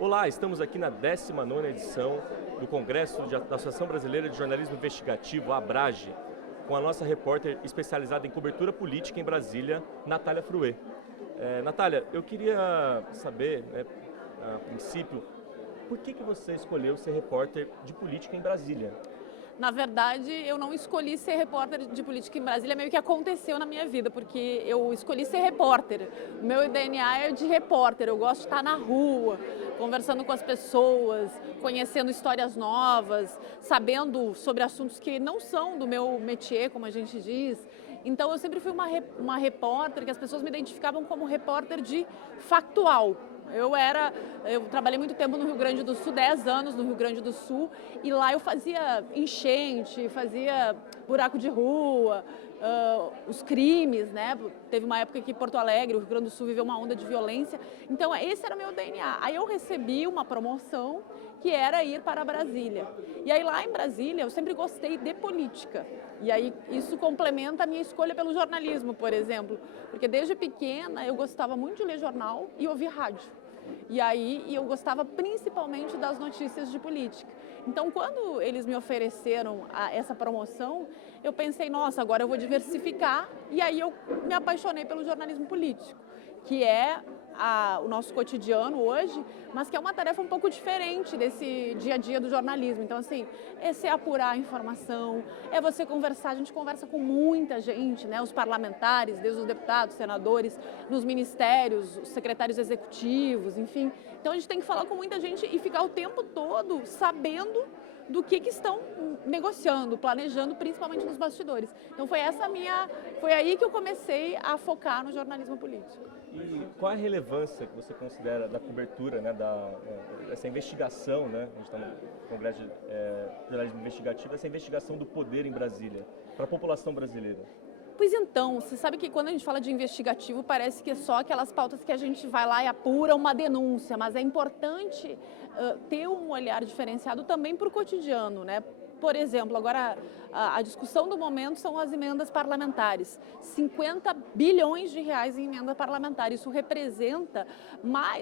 Olá, estamos aqui na 19ª edição do Congresso da Associação Brasileira de Jornalismo Investigativo, a ABRAGE, com a nossa repórter especializada em cobertura política em Brasília, Natália Fruê. Natália, eu queria saber, a princípio, por que você escolheu ser repórter de política em Brasília? Na verdade, eu não escolhi ser repórter de política em Brasília, meio que aconteceu na minha vida, porque eu escolhi ser repórter. O meu DNA é de repórter, eu gosto de estar na rua, conversando com as pessoas, conhecendo histórias novas, sabendo sobre assuntos que não são do meu métier, como a gente diz. Então eu sempre fui uma repórter que as pessoas me identificavam como repórter de factual. Eu trabalhei muito tempo no Rio Grande do Sul, 10 anos no Rio Grande do Sul, e lá eu fazia enchente, fazia buraco de rua, os crimes, né? Teve uma época que Porto Alegre, o Rio Grande do Sul, viveu uma onda de violência. Então esse era o meu DNA. Aí eu recebi uma promoção que era ir para Brasília. E aí lá em Brasília eu sempre gostei de política. E aí isso complementa a minha escolha pelo jornalismo, por exemplo. Porque desde pequena eu gostava muito de ler jornal e ouvir rádio. E aí eu gostava principalmente das notícias de política. Então, quando eles me ofereceram essa promoção, eu pensei, nossa, agora eu vou diversificar. E aí eu me apaixonei pelo jornalismo político, que é o nosso cotidiano hoje, mas que é uma tarefa um pouco diferente desse dia a dia do jornalismo. Então, assim, é você apurar a informação, é você conversar. A gente conversa com muita gente, né? Os parlamentares, desde os deputados, senadores, nos ministérios, os secretários executivos, enfim. Então, a gente tem que falar com muita gente e ficar o tempo todo sabendo do que estão negociando, planejando, principalmente nos bastidores. Então foi aí que eu comecei a focar no jornalismo político. E qual é a relevância que você considera da cobertura, né, dessa investigação, né? A gente está no Congresso de Jornalismo Investigativo, essa investigação do poder em Brasília, para a população brasileira? Pois então, você sabe que quando a gente fala de investigativo, parece que é só aquelas pautas que a gente vai lá e apura uma denúncia, mas é importante ter um olhar diferenciado também para o cotidiano, né? Por exemplo, agora a discussão do momento são as emendas parlamentares. 50 bilhões de reais em emenda parlamentar. Isso representa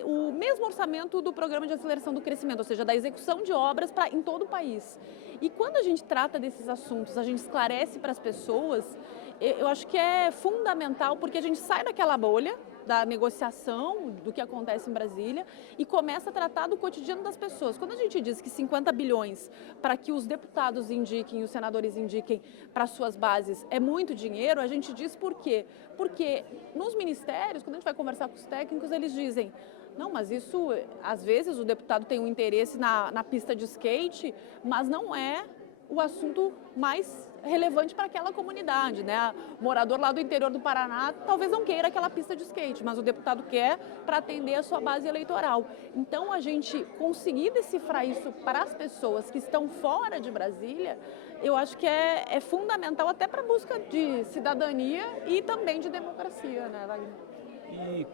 o mesmo orçamento do Programa de Aceleração do Crescimento, ou seja, da execução de obras em todo o país. E quando a gente trata desses assuntos, a gente esclarece para as pessoas, eu acho que é fundamental, porque a gente sai daquela bolha da negociação, do que acontece em Brasília, e começa a tratar do cotidiano das pessoas. Quando a gente diz que 50 bilhões para que os deputados indiquem, os senadores indiquem para suas bases é muito dinheiro, a gente diz por quê? Porque nos ministérios, quando a gente vai conversar com os técnicos, eles dizem: não, mas isso, às vezes o deputado tem um interesse na pista de skate, mas não é o assunto mais relevante para aquela comunidade, né? O morador lá do interior do Paraná talvez não queira aquela pista de skate, mas o deputado quer para atender a sua base eleitoral. Então, a gente conseguir decifrar isso para as pessoas que estão fora de Brasília, eu acho que é fundamental até para a busca de cidadania e também de democracia, né, Wagner? E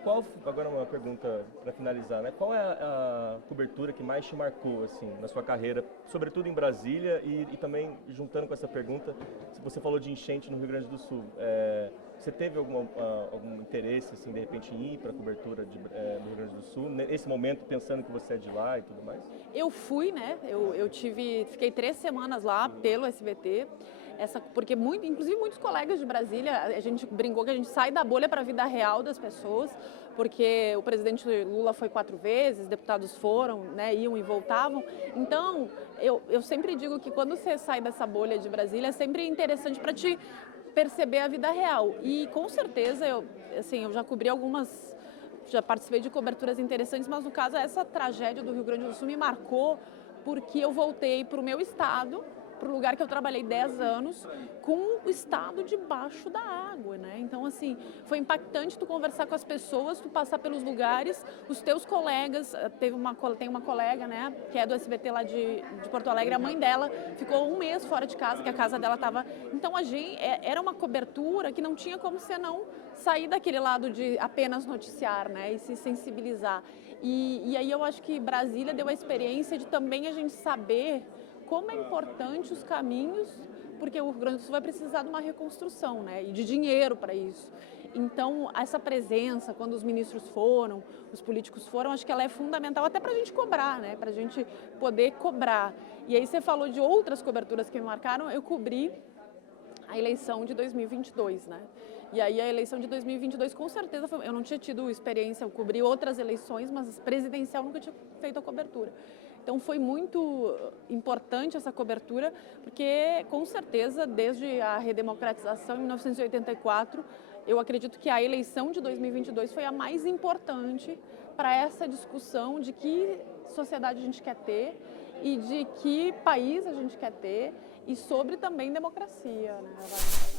agora uma pergunta para finalizar, né? Qual é a cobertura que mais te marcou, assim, na sua carreira, sobretudo em Brasília e também, juntando com essa pergunta, você falou de enchente no Rio Grande do Sul. Você teve algum interesse, assim, de repente, em ir para a cobertura no Rio Grande do Sul, nesse momento, pensando que você é de lá e tudo mais? Eu fui, né? Fiquei 3 semanas lá pelo SBT. Porque inclusive muitos colegas de Brasília, a gente brincou que a gente sai da bolha para a vida real das pessoas, porque o presidente Lula foi 4 vezes, deputados foram, né, iam e voltavam. Então, eu sempre digo que quando você sai dessa bolha de Brasília, é sempre interessante para te perceber a vida real. E com certeza, eu já participei de coberturas interessantes, mas no caso essa tragédia do Rio Grande do Sul me marcou porque eu voltei para o meu estado, para o lugar que eu trabalhei 10 anos, com o estado debaixo da água, né? Então, assim, foi impactante tu conversar com as pessoas, tu passar pelos lugares, os teus colegas, tem uma colega, né, que é do SBT lá de Porto Alegre, a mãe dela ficou 1 mês fora de casa, que a casa dela estava... Então, era uma cobertura que não tinha como você não sair daquele lado de apenas noticiar, né, e se sensibilizar. E aí eu acho que Brasília deu a experiência de também a gente saber como é importante os caminhos, porque o Rio Grande do Sul vai precisar de uma reconstrução, né? E de dinheiro para isso. Então, essa presença, quando os ministros foram, os políticos foram, acho que ela é fundamental até para a gente cobrar, né? Para a gente poder cobrar. E aí você falou de outras coberturas que me marcaram, eu cobri a eleição de 2022, né? E aí a eleição de 2022, com certeza, eu não tinha tido experiência, eu cobri outras eleições, mas presidencial nunca tinha feito a cobertura. Então foi muito importante essa cobertura, porque com certeza, desde a redemocratização em 1984, eu acredito que a eleição de 2022 foi a mais importante para essa discussão de que sociedade a gente quer ter e de que país a gente quer ter e sobre também democracia, né?